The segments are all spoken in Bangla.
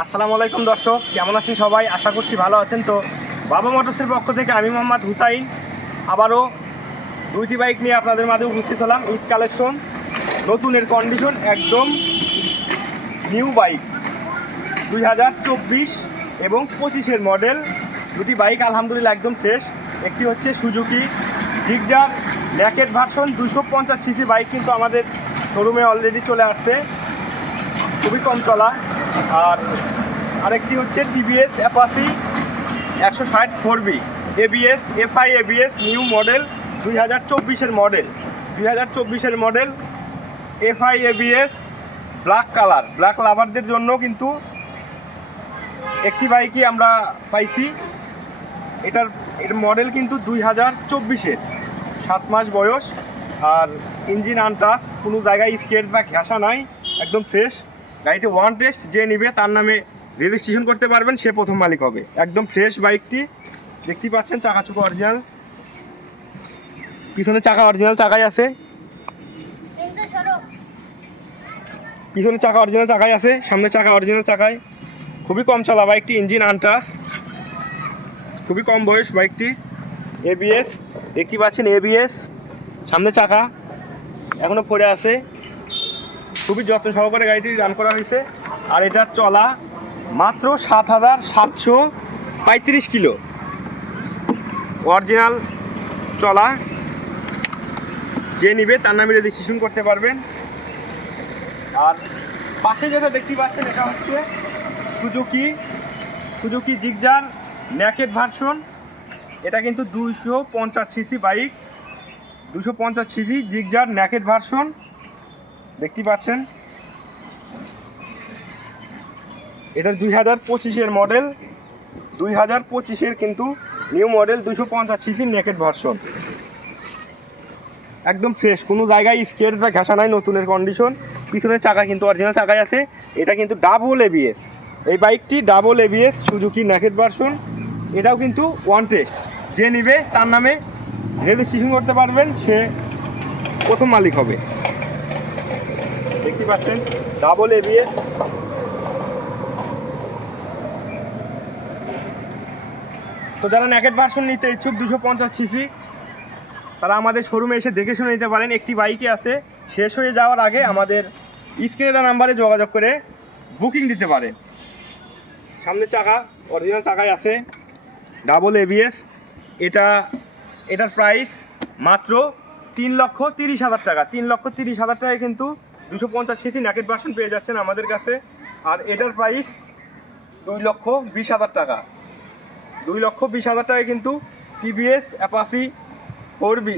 আসসালামু আলাইকুম দর্শক, কেমন আছেন সবাই? আশা করছি ভালো আছেন। তো বাবা মোটরসের পক্ষ থেকে আমি মোহাম্মদ হুসাইন আবারও দুইটি বাইক নিয়ে আপনাদের মাঝে উপস্থিত হলাম। ঈদ কালেকশন, নতুনের কন্ডিশন, একদম নিউ বাইক 2024 এবং 25-এর মডেল দুটি বাইক আলহামদুলিল্লাহ একদম ফ্রেশ। একটি হচ্ছে Suzuki Gixxer naked version 250 CC bike, কিন্তু আমাদের শোরুমে অলরেডি চলে আসছে, খুবই কম চলা। আর আরেকটি হচ্ছে TVS Apache 160 4B ABS FI ABS new model 2024-এর মডেল 2024-এর model FI ABS black colour. Black লাভারদের জন্য কিন্তু একটি বাইকই আমরা পাইছি। এর মডেল কিন্তু 2024-এর, 7 মাস বয়স। আর ইঞ্জিন আনটাচ, কোনো জায়গায় স্কেচ বা ঘেঁষা নাই, একদম ফ্রেশ। গাড়িটি ওয়ান টেস্ট যে নিবে তার নামে রেজিস্ট্রেশন করতে পারবেন, সে প্রথম মালিক হবে। একদম ফ্রেশ বাইকটি, দেখতেই পাচ্ছেন চাকাচুকো অরিজিনাল, পিছনে চাকা অরিজিনাল চাকাই আছে, পিছনে চাকা অরিজিনাল চাকাই আছে, সামনে চাকা অরিজিনাল চাকায়। খুবই কম চলা বাইকটি, ইঞ্জিন আনটাচ, খুবই কম বয়স বাইকটি। এবিএস দেখতে পাচ্ছেন, এবিএস, সামনে চাকা এখনও পড়ে আছে। খুবই যত্ন সহকারে গাড়িটি রান করা হয়েছে। আর এটা চলা মাত্র 7,735 কিলো, অরিজিনাল চলা। যে নিবে তার নামে রেজিস্ট্রেশন করতে পারবেন। আর পাশে যেটা দেখতে পাচ্ছেন, এটা হচ্ছে সুজুকি জিগজার ন্যাকেড ভার্সন। এটা কিন্তু 250 CC bike, 250 CC Gixxer naked version, দেখতে পাচ্ছেন। এটা 2025-এর মডেল, 2025-এর কিন্তু new model 250 CC naked version, একদম ফ্রেশ, কোনো জায়গায় স্কেচ বা ঘেঁষা নাই, নতুনের কন্ডিশন। পিছনের চাকা কিন্তু অরিজিনাল চাকাই আছে। এটা কিন্তু ডাবল এবিএস, এই বাইকটি double ABS Suzuki naked version. এটাও কিন্তু ওয়ান টেস্ট, যে নিবে তার নামে রেজিস্ট্রেশন করতে পারবেন, সে প্রথম মালিক হবে। দেখতে পাচ্ছেন ডাবল এবিএস। তো যারা নেকেড ভার্সন নিতে ইচ্ছুক 250 সিসি, তারা আমাদের শোরুমে এসে দেখে শুনে নিতে পারেন। একটি বাইকই আছে, শেষ হয়ে যাওয়ার আগে আমাদের স্ক্রিনে দেওয়া নাম্বারে যোগাযোগ করে বুকিং দিতে পারেন। সামনে চাকা অরিজিনাল চাকাই আছে, ডাবল এবিএস। এটার প্রাইস মাত্র 3,30,000 টাকা। 3,30,000 টাকায় কিন্তু 250 সিসি নেকেড ভার্সন পেয়ে যাচ্ছেন আমাদের কাছে। আর এটার প্রাইস 2,20,000 টাকা। 2,20,000 টাকায় কিন্তু টিভিএস অ্যাপাচি 4B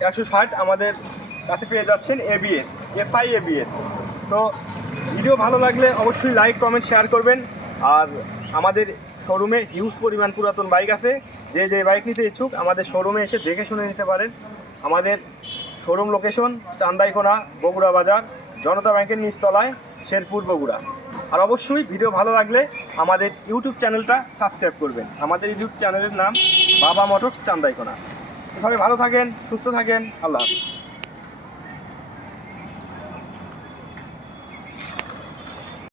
160 আমাদের কাছে পেয়ে যাচ্ছেন, এবিএস এফআই এবিএস। তো ভিডিও ভালো লাগলে অবশ্যই লাইক কমেন্ট শেয়ার করবেন। আর আমাদের শোরুমে হিউজ পরিমাণ পুরাতন বাইক আছে, যে বাইক নিতে ইচ্ছুক আমাদের শোরুমে এসে দেখে শুনে নিতে পারেন। আমাদের শোরুম লোকেশন চান্দাইকোনা, বগুড়া বাজার, জনতা ব্যাংকের নিচতলায়, শেরপুর, বগুড়া। আর অবশ্যই ভিডিও ভালো লাগলে আমাদের ইউটিউব চ্যানেলটা সাবস্ক্রাইব করবেন। আমাদের ইউটিউব চ্যানেলের নাম বাবা মোটরস চান্দাইকোনা। সবাই ভালো থাকেন, সুস্থ থাকেন, আল্লাহ হাফেজ।